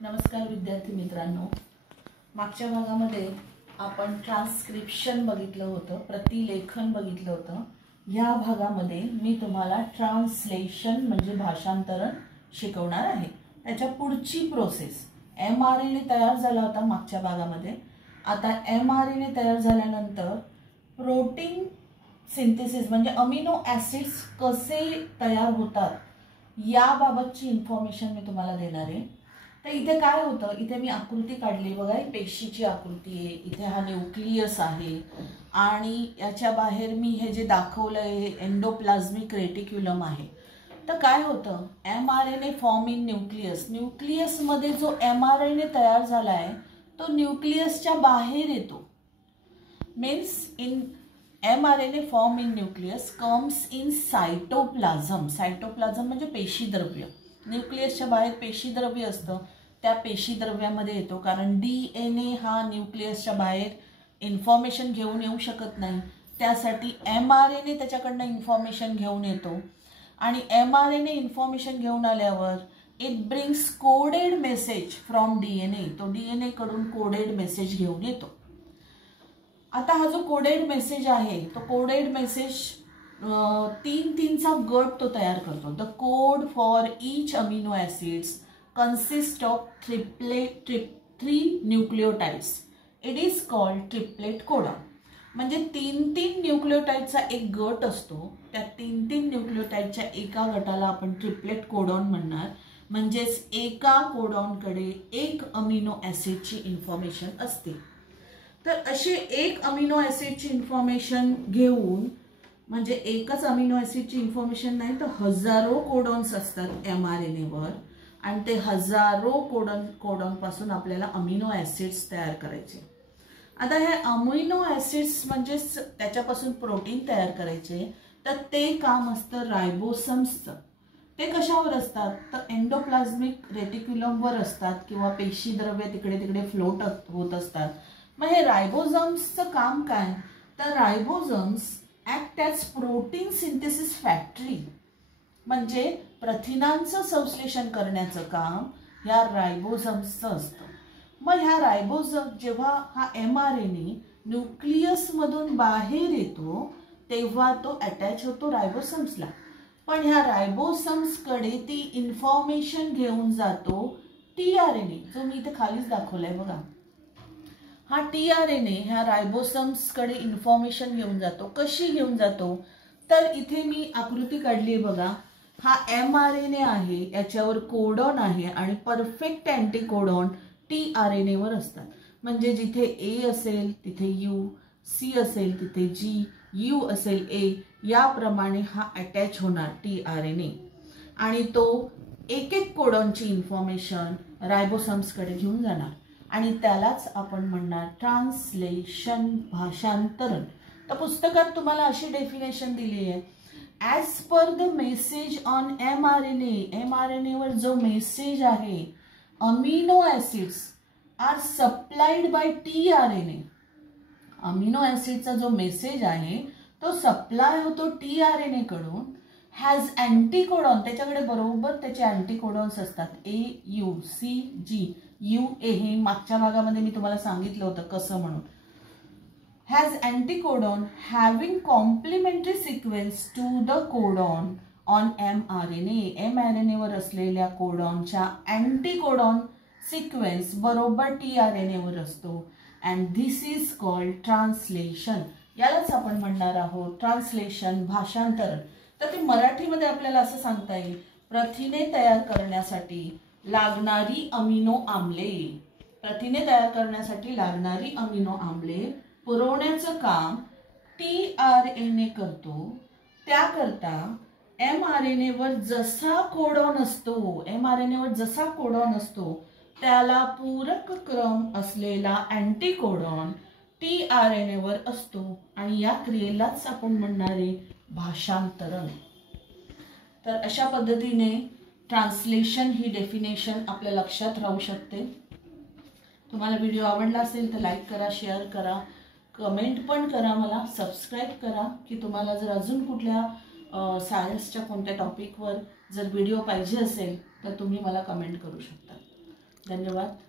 नमस्कार विद्यार्थी मित्रांनो, मागच्या भागामध्ये आपण ट्रान्सक्रिप्शन बघितलं होतं, प्रतिलेखन बघितलं होतं। या भागामध्ये मी तुम्हाला ट्रान्सलेशन म्हणजे भाषांतरण शिकवणार आहे। त्याच्या पुढची प्रोसेस mRNA तयार झाला होता मागच्या भागामध्ये। आता mRNA तयार झाल्यानंतर प्रोटीन सिंथेसिस म्हणजे अमिनो ॲसिड्स कसे तयार होतात याबाबतची इन्फॉर्मेशन मी तुम्हाला देणार आहे। तर इथे काय होतं, इथे मी आकृती काढली बघा, ही पेशीची आकृती आहे। इथे हा न्यूक्लियस आहे आणि याच्या बाहेर मी हे जे दाखवलंय हे एंडोप्लाझ्मिक रेटिक्युलम आहे। तर काय होतं, mRNA form in nucleus, nucleus मध्ये जो mRNA तयार झालाय तो न्यूक्लियसच्या बाहेर येतो। Means in mRNA form in nucleus comes in cytoplasm. Cytoplasm म्हणजे पेशीद्रव्य। न्यूक्लियसच्या बाहेर पेशीद्रव्य असतं, त्या पेशीद्रव्यामध्ये येतो, कारण DNA हा न्यूक्लियसच्या बाहेर इन्फॉर्मेशन घेऊन येऊ शकत नाही, त्यासाठी mRNA त्याच्याकडनं इन्फॉर्मेशन घेऊन येतो। आणि mRNA इन्फॉर्मेशन घेऊन आल्यावर it brings coded message from DNA, तो DNA कडून कोडेड मेसेज घेऊन येतो। आता हा जो कोडेड मेसेज आहे तो कोडेड मेसेज तीनचा गट तो तयार करतो। The code for each amino acids consist of three nucleotides, it is called triplet codon. म्हणजे तीन न्यूक्लियोटाइडचा एक गट असतो, त्या तीन न्यूक्लियोटाइडच्या एका गटाला आपण ट्रिपलेट कोडॉन म्हणणार। म्हणजेच एका कोडॉनकडे एक अमिनो ॲसिडची इन्फॉर्मेशन असते। तर अशी एक अमिनो ॲसिडची इन्फॉर्मेशन घेऊन, म्हणजे एकच अमिनो ॲसिडची इन्फॉर्मेशन नाही तर हजारो कोडॉन्स असतात mRNA वर, आणि ते हजारो कोडॉन पासून आपल्याला अमिनो ॲसिड्स तयार करायचे। आता हे अमिनो ॲसिड्स म्हणजे त्याच्यापासून प्रोटीन तयार करायचे, तर ते काम असतं रायबोसम्सचं। ते कशावर असतात तर एंडोप्लाझ्मिक रेटिक्युलमवर असतात किंवा पेशीद्रव्य तिकडे तिकडे फ्लोट होत असतात। मग हे रायबोसम्सचं काम काय तर ribosomes act as protein synthesis factory, म्हणजे प्रथिनांचं संश्लेषण करण्याचं काम ह्या रायबोसम्सचं असतं। मग ह्या रायबोसम जेव्हा हा mRNA न्यूक्लियसमधून बाहेर येतो तेव्हा तो अटॅच होतो रायबोसम्सला, पण ह्या रायबोसम्सकडे ती इन्फॉर्मेशन घेऊन जातो tRNA, जो मी इथे खालीच दाखवलाय बघा। हा tRNA ह्या रायबोसम्सकडे इन्फॉर्मेशन घेऊन जातो। कशी घेऊन जातो तर इथे मी आकृती काढली बघा, हा mRNA आहे, याच्यावर कोडॉन आहे आणि परफेक्ट अँटीकोडॉन tRNA वर असतात। म्हणजे जिथे A असेल तिथे U, C असेल तिथे G, U असेल A, याप्रमाणे हा अटॅच होणार tRNA आणि तो एक कोडॉनची इन्फॉर्मेशन रायबोसम्सकडे घेऊन जाणार आणि त्यालाच आपण म्हणणार ट्रान्सलेशन, भाषांतरण। तर पुस्तकात तुम्हाला अशी डेफिनेशन दिली आहे, as per the message on mRNA वर जो मेसेज आहे, amino acids are supplied by tRNA। Amino ॲसिडचा जो मेसेज आहे तो सप्लाय होतो tRNA कडून, हॅज अँटीकोडॉन, त्याच्याकडे बरोबर त्याचे अँटीकोडॉन्स असतात A, U, C, G, U, A, हे मागच्या भागामध्ये मी तुम्हाला सांगितलं होतं कसं म्हणून। Has anticodon having complementary sequence to the codon on mRNA वर असलेल्या कोडॉनच्या अँटीकोडॉन सिक्वेन्स बरोबर tRNA वर असतो, and this is called translation. यालाच आपण म्हणणार आहोत ट्रान्सलेशन, भाषांतरण। तर ते मराठीमध्ये आपल्याला असं सांगता येईल, प्रथिने तयार करण्यासाठी लागणारी अमिनो आम्ले, प्रथिने तयार करण्यासाठी लागणारी अमिनो आम्ले पुरवण्याचं काम tRNA करतो। त्याकरता mRNA वर जसा कोडॉन असतो त्याला पूरक क्रम असलेला अँटीकोडॉन tRNA वर असतो आणि या क्रियेलाच आपण म्हणणारे भाषांतरण। तर अशा पद्धतीने ट्रान्सलेशन ही डेफिनेशन आपल्या लक्षात राहू शकते। तुम्हाला व्हिडिओ आवडला असेल तर लाईक करा, शेअर करा, कमेंट पण करा, मला सबस्क्राईब करा की तुम्हाला जर अजून कुठल्या सायन्सच्या कोणत्या टॉपिकवर जर व्हिडिओ पाहिजे असेल तर तुम्ही मला कमेंट करू शकता। धन्यवाद.